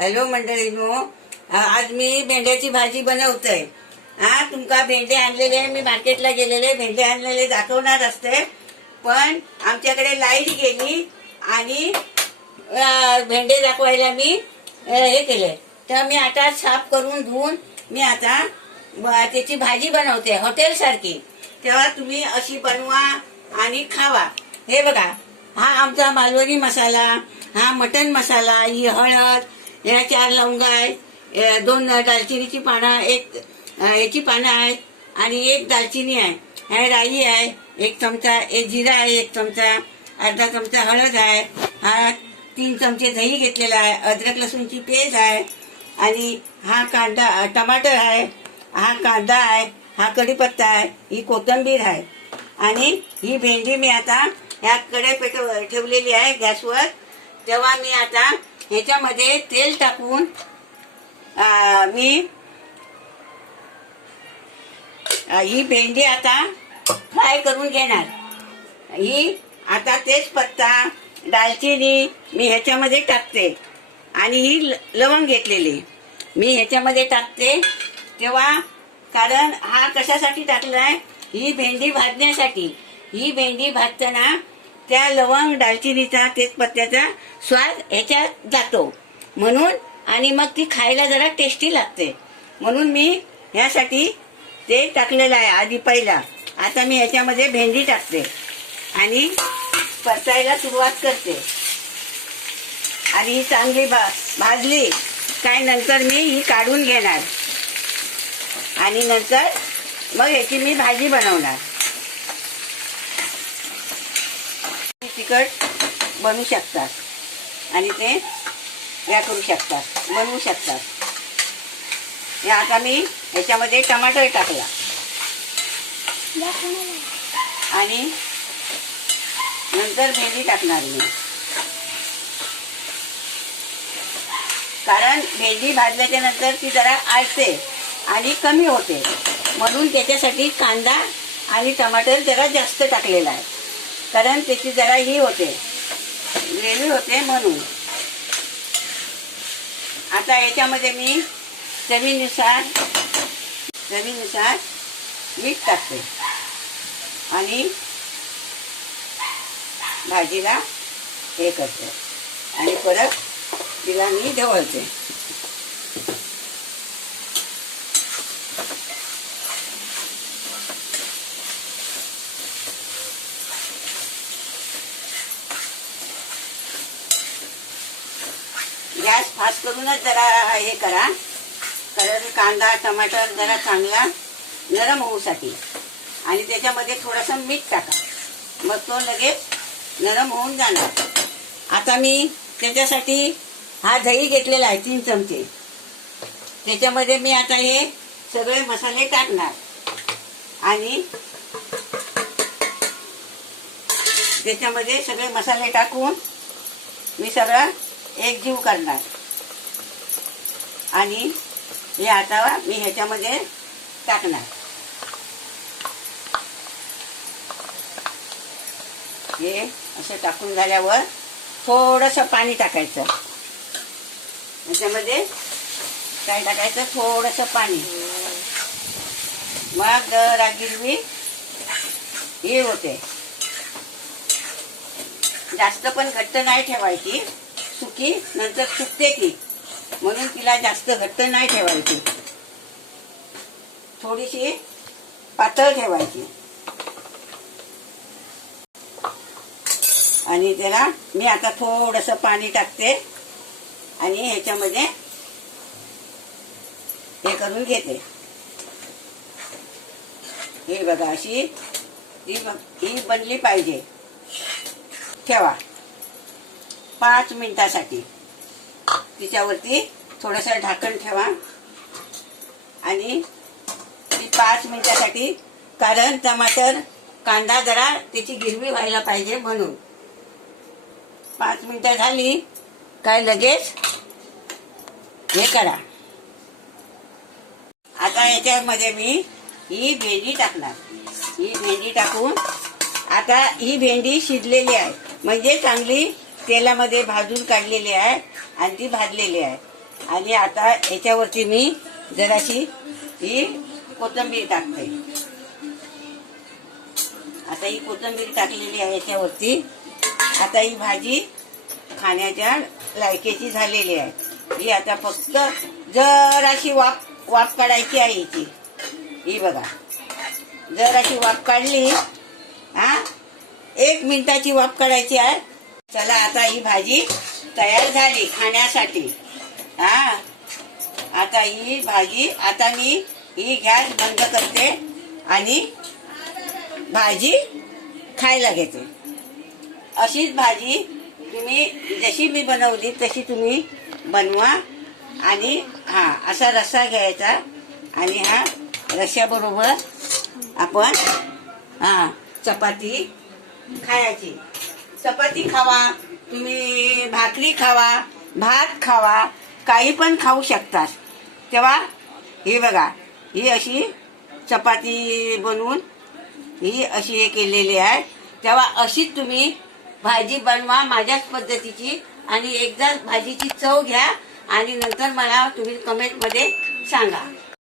Hello मंडळीनो, आज मी भेंड्याची भाजी बनवतोय. तुमका भेंडे आणलेले, मी मार्केटला गेलेले भेंडे आणलेले दाखवणार असते, पण आमच्याकडे लाईट गेली आणि भेंडे दाखवायला मी हे केले. तर मी आता साफ करून धुवून मी आता त्याची भाजी बनवते हॉटेल सारखी. तेव्हा तुम्ही अशी बनवा आणि खावा. हे बघा, हा आमचा मालवणी मसाला, हा मटन मसाला, ही हळद, या 4 लवंगा आहे, 2 दालचिनीची पानं, 1 याची पानं आहेत आणि 1 दालचिनी आहे, ह्या राई आहे, 1 चमचा, 1 जिरा आहे, 1 चमचा, अर्धा चमचा हळद आहे, हा 3 चमचे दही घेतलेला आहे, अद्रक लसूणची पेस्ट आहे आणि हा कांदा, टमाटर आहे, हा कांदा आहे, हा कढीपत्ता आहे, ही कोथिंबीर आहे आणि ही भेंडी मी आता ह्या कढई ठेवलेली आहे गॅसवर. तेव्हा मी आता ह्याच्यामध्ये तेल टाकून मी ही भेंडी आता फ्राय करून घेणार. ही आता तेजपत्ता, दालचिनी मी ह्याच्यामध्ये टाकते आणि ही लवंग घेतलेली मी ह्याच्यामध्ये टाकते. तेव्हा कारण हा कशासाठी टाकलाय, ही भेंडी भाजण्यासाठी. ही भेंडी भाजताना त्या लवंग, दालचिनीचा, तेजपत्त्याचा स्वाद ह्याच्यात जातो म्हणून, आणि मग ती खायला जरा टेस्टी लागते म्हणून मी ह्यासाठी ते टाकलेलं आहे आधी पहिला. आता मी ह्याच्यामध्ये भेंडी टाकते आणि परतायला सुरुवात करते आणि ही चांगली भाजली काय नंतर मी ही काढून घेणार आणि नंतर मग ह्याची मी भाजी बनवणार. तिखट बनवू शकतात आणि ते या करू शकतात, बनवू शकतात. या आता मी ह्याच्यामध्ये टमाटर टाकला आणि नंतर भेंडी टाकणार मी, कारण भेंडी भाजल्याच्या नंतर ती जरा आळते आणि कमी होते म्हणून त्याच्यासाठी कांदा आणि टमाटर जरा जास्त टाकलेला आहे, कारण त्याची जरा ही होते, ग्रेव्ही होते म्हणून. आता याच्यामध्ये मी चवीनुसार मीठ टाकते आणि भाजीला हे करते आणि परत तिला मी ढवळते. गॅस फास्ट करूनच जरा हे करा, कारण कांदा टमाटर जरा चांगला नरम होऊसाठी आणि त्याच्यामध्ये थोडंसं मीठ टाका, मग तो लगेच नरम होऊन जाणार. आता मी त्याच्यासाठी हा दही घेतलेला आहे 3 चमचे. त्याच्यामध्ये मी आता हे सगळे मसाले टाकणार आणि त्याच्यामध्ये सगळे मसाले टाकून मी सगळं एकजीव करणार आणि हे आता मी ह्याच्यामध्ये टाकणार. हे असं टाकून झाल्यावर थोडंसं पाणी टाकायचं. ह्याच्यामध्ये काय टाकायचं, थोडंसं पाणी. मग जरा गिरवी हे होते, जास्त पण घट्ट नाही ठेवायची, सुकी नंतर सुकते ती, म्हणून तिला जास्त घट्ट नाही ठेवायची, थोडीशी पातळ ठेवायची. आणि त्याला मी आता थोडंसं पाणी टाकते आणि ह्याच्यामध्ये हे करून घेते. हे बघा, अशी ही बनली पाहिजे. ठेवा 5 मिनिटासाठी, तिच्यावरती थोडंसं ढाकण ठेवा आणि ती 5 मिनिटासाठी, कारण टमाटर कांदा जरा त्याची गिरवी व्हायला पाहिजे म्हणून. 5 मिनिटं झाली काय लगेच हे करा. आता याच्यामध्ये मी ही भेंडी टाकणार. ही भेंडी टाकून आता ही भेंडी शिजलेली आहे म्हणजे चांगली तेलामध्ये भाजून काढलेली आहे आणि ती भाजलेली आहे. आणि आता याच्यावरती मी जराशी ही कोथिंबीर टाकते. आता ही कोथिंबीर टाकलेली आहे याच्यावरती. आता ही भाजी खाण्याच्या लायकीची झालेली आहे. ही आता फक्त जराशी वाफ काढायची आहे हिची. ही बघा, जराशी वाफ काढली. 1 मिनिटाची वाफ काढायची आहे. चला, आता ही भाजी तयार झाली खाण्यासाठी. आता ही भाजी, आता मी ही गॅस बंद करते आणि भाजी खायला घेते. अशीच भाजी तुम्ही जशी मी बनवली तशी तुम्ही बनवा. आणि असा रस्सा घ्यायचा आणि रश्श्याबरोबर आपण चपाती खायची. चपाती खावा तुम्ही, भाकरी खावा, भात खावा, काही पण खाऊ शकतात. तेव्हा ही बघा, ही अशी चपाती बनवून ही अशी हे केलेली आहे. तेव्हा अशीच तुम्ही भाजी बनवा माझ्याच पद्धतीची आणि एकदा भाजीची चव घ्या आणि नंतर मला तुम्ही कमेंटमध्ये सांगा.